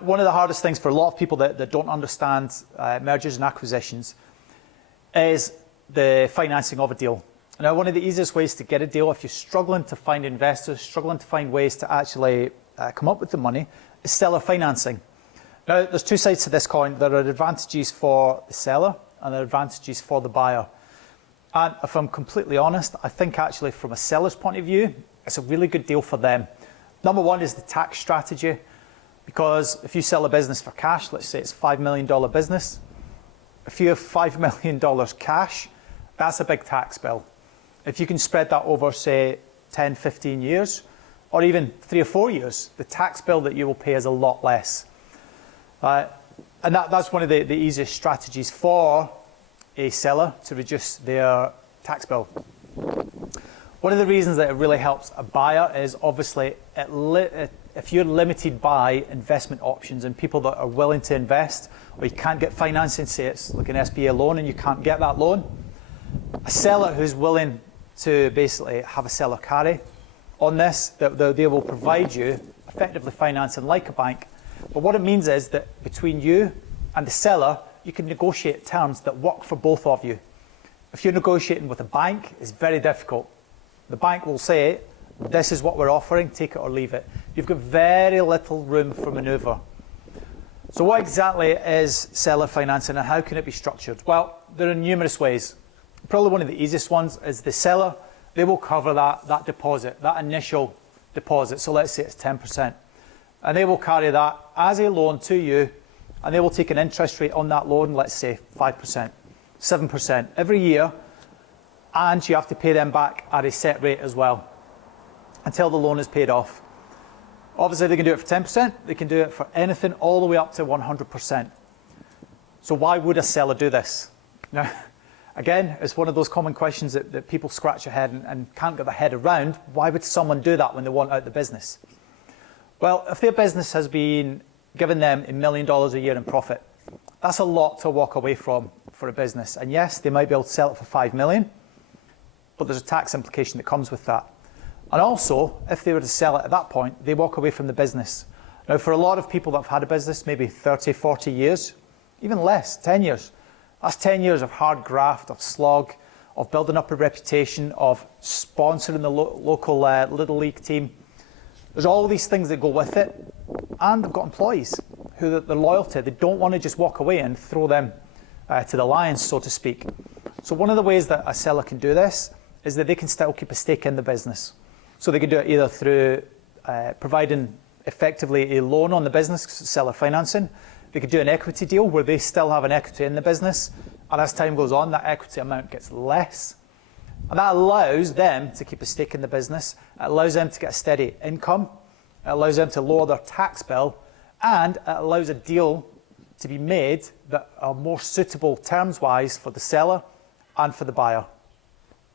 One of the hardest things for a lot of people that don't understand mergers and acquisitions is the financing of a deal. Now, one of the easiest ways to get a deal, if you're struggling to find investors, struggling to find ways to actually come up with the money, is seller financing. Now, there's two sides to this coin. There are advantages for the seller and there are advantages for the buyer. And if I'm completely honest, I think actually from a seller's point of view, it's a really good deal for them. Number one is the tax strategy. Because if you sell a business for cash, let's say it's a $5 million business, if you have $5 million cash, that's a big tax bill. If you can spread that over, say, 10, 15 years, or even 3 or 4 years, the tax bill that you will pay is a lot less. And that's one of the easiest strategies for a seller to reduce their tax bill. One of the reasons that it really helps a buyer is obviously if you're limited by investment options and people that are willing to invest, or you can't get financing, say it's like an SBA loan and you can't get that loan, a seller who's willing to basically have a seller carry on this, that they will provide you effectively financing like a bank. But what it means is that between you and the seller, you can negotiate terms that work for both of you. If you're negotiating with a bank, it's very difficult. The bank will say, this is what we're offering, take it or leave it. You've got very little room for manoeuvre. So what exactly is seller financing and how can it be structured? Well, there are numerous ways. Probably one of the easiest ones is the seller, they will cover that deposit, that initial deposit. So let's say it's 10%. And they will carry that as a loan to you, and they will take an interest rate on that loan, let's say 5%, 7% every year, and you have to pay them back at a set rate as well until the loan is paid off. Obviously, they can do it for 10%, they can do it for anything all the way up to 100%. So why would a seller do this? Now, again, it's one of those common questions that people scratch their head and can't get their head around. Why would someone do that when they want out the business? Well, if their business has been giving them $1 million a year in profit, that's a lot to walk away from for a business. And yes, they might be able to sell it for $5 million, but there's a tax implication that comes with that. And also, if they were to sell it at that point, they walk away from the business. Now, for a lot of people that have had a business, maybe 30, 40 years, even less, 10 years, that's 10 years of hard graft, of slog, of building up a reputation, of sponsoring the local Little League team. There's all these things that go with it. And they've got employees who they're loyal to. They don't want to just walk away and throw them to the lions, so to speak. So one of the ways that a seller can do this is that they can still keep a stake in the business. So they can do it either through providing effectively a loan on the business, seller financing. They could do an equity deal where they still have an equity in the business, and as time goes on, that equity amount gets less. And that allows them to keep a stake in the business. It allows them to get a steady income. It allows them to lower their tax bill, and it allows a deal to be made that are more suitable terms-wise for the seller and for the buyer.